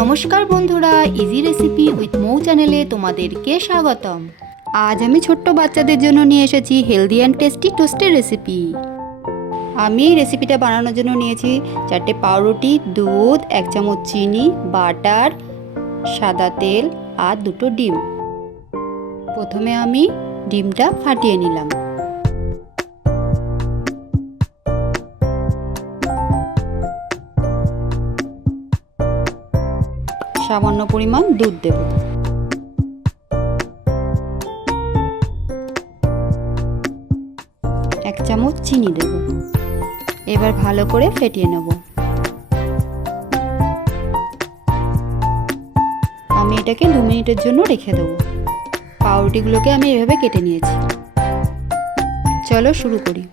নমস্কার বন্ধুরা, easy recipe with মৌ চ্যানেলে তোমাদেরকে স্বাগতম। আজ আমি ছোট্ট বাচ্চাদের জন্য নিয়ে এসেছি হেলদি অ্যান্ড টেস্টি টোস্টের রেসিপি। আমি এই রেসিপিটা বানানোর জন্য নিয়েছি 4টে পাউরুটি, দুধ, 1 চামচ চিনি, বাটার, সাদা তেল আর 2টো ডিম। প্রথমে আমি ডিমটা ফাটিয়ে নিলাম। সামান্য পরিমাণ দুধ দেব। এক চামচ চিনি দেব। এবার ভালো করে ফেটিয়ে নেব। আমি এটাকে 2 মিনিটের জন্য রেখে দেব। পাউরুটিগুলোকে আমি এভাবে কেটে নিয়েছি। চলো শুরু করি।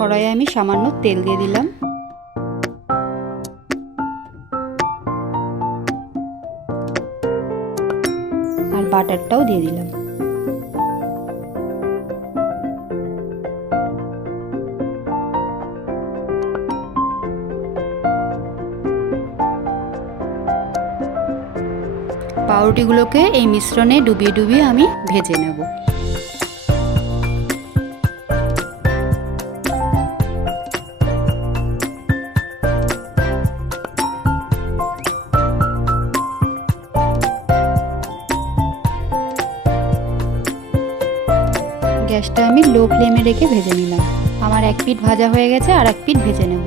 কড়াইয়ে আমি সামান্য তেল দিয়ে দিলাম। আর বাটারটাও দিয়ে দিলাম। পাউরুটিগুলোকে এই মিশ্রণে ডুবিয়ে ডুবিয়ে আমি ভেজে নেব। গ্যাসটা আমি লো ফ্লেমে রেখে ভেজে নিলাম। আমার এক পিঠ ভাজা হয়ে গেছে, আর এক পিঠ ভেজে নেব।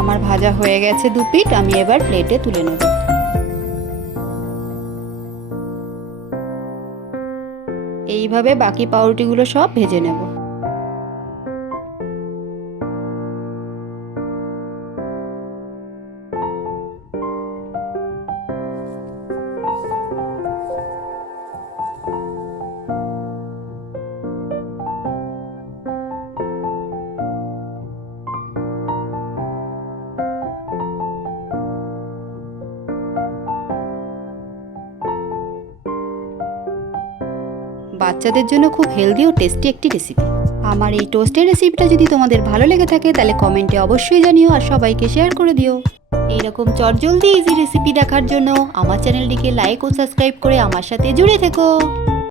আমার ভাজা হয়ে গেছে 2 পিঠ। আমি এবার প্লেটে তুলে নেব। এইভাবে বাকি পাউরুটিগুলো সব ভেজে নেব। বাচ্চাদের জন্য খুব হেলদি ও টেস্টি একটি রেসিপি। আমার এই টোস্টের রেসিপিটা যদি তোমাদের ভালো লেগে থাকে তাহলে কমেন্টে অবশ্যই জানিও, আর সবাইকে শেয়ার করে দিও। এইরকম চটজলদি ইজি রেসিপি দেখার জন্য আমার চ্যানেলটিকে লাইক ও সাবস্ক্রাইব করে আমার সাথে জুড়ে থেকো।